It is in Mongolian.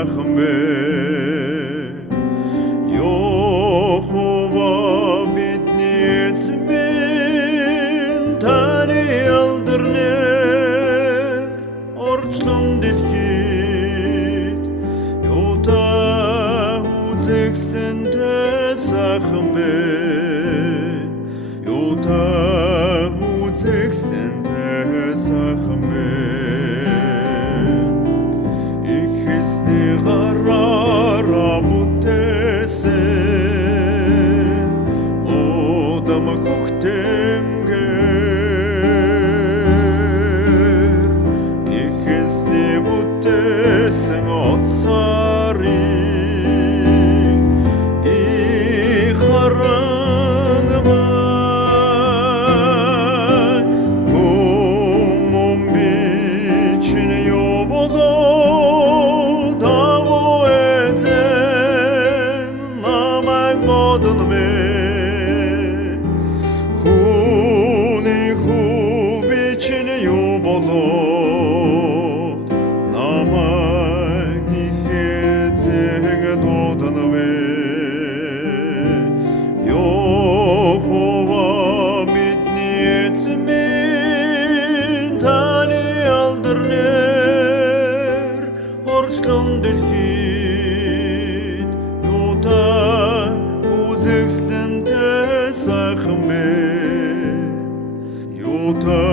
сахмбе Йохова битниетмен тани алдырнер орчлун дилхит Йота узекстенде сахмбе Йота узекстенде сахмбе Ихисни гарара бутесе Одам коктемгер Ихисни бутесен отсари Ихарангбай Кумум бичин йободо Хуни хубичин юболот намайг ихэзэг додонвэ Йохова бидний эзэмин таны алдырнер орчлон дэлхийд Юта үзэгслэнтэй сайхан бэ Юта